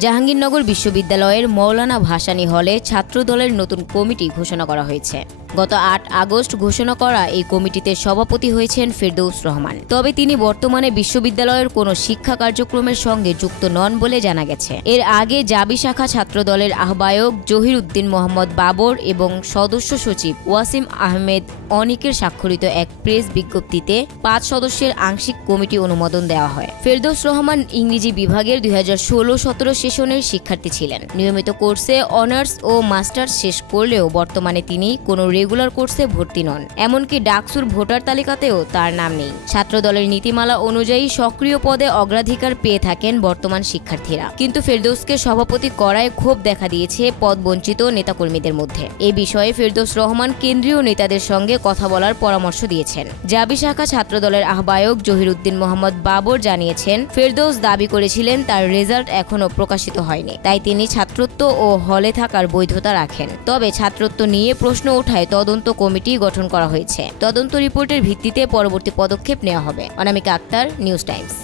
জাহাঙ্গীরনগর বিশ্ববিদ্যালয়ের মৌলানা ভাসানী হলে ছাত্রদলের নতুন কমিটি ঘোষণা করা হয়েছে। গত ৮ আগস্ট ঘোষণা করা এই কমিটিতে সভাপতি হয়েছেন ফেরদৌস রহমান। তবে তিনি বর্তমানে বিশ্ববিদ্যালয়ের কোনো শিক্ষা কার্যক্রমের সঙ্গে যুক্ত নন বলে জানা গেছে। এর আগে জাবি শাখা ছাত্রদলের আহ্বায়ক জহির উদ্দিন মোহাম্মদ বাবর এবং সদস্য সচিব ওয়াসিম আহমেদ অনিকের স্বাক্ষরিত এক প্রেস বিজ্ঞপ্তিতে ৫ সদস্যের আংশিক কমিটি অনুমোদন দেওয়া হয়। ফেরদৌস রহমান ইংরেজি বিভাগের ২০১৬-১৭ সেশনের শিক্ষার্থী ছিলেন। নিয়মিত কোর্সে অনার্স ও মাস্টার্স শেষ করলেও বর্তমানে তিনি কোনো রেগুলার কোর্সে ভর্তি নন। এমনকি ডাকসুর ভোটার তালিকাতেও তার নাম নেই। ছাত্রদলের নীতিমালা অনুযায়ী সক্রিয় পদে অগ্রাধিকার পেয়ে থাকেন বর্তমান শিক্ষার্থীরা। কিন্তু ফেরদৌসকে সভাপতি করায় ক্ষোভ দেখা দিয়েছে পদবঞ্চিত নেতাকর্মীদের মধ্যে। এ বিষয়ে ফেরদৌস রহমান কেন্দ্রীয় নেতাদের সঙ্গে কথা বলার পরামর্শ দিয়েছেন। জাবি শাখা ছাত্রদলের আহ্বায়ক জহির উদ্দিন মোহাম্মদ বাবর জানিয়েছেন, ফেরদৌস দাবি করেছিলেন তার রেজাল্ট এখনো প্রকাশিত হয়নি, তাই তিনি ছাত্রত্ব ও হলে থাকার বৈধতা রাখেন। তবে ছাত্রত্ব নিয়ে প্রশ্ন ওঠায় তদন্ত কমিটি গঠন করা হয়েছে। তদন্ত রিপোর্টের ভিত্তিতে পরবর্তী পদক্ষেপ নেওয়া হবে। অনামিকা আক্তার, নিউজ টাইমস।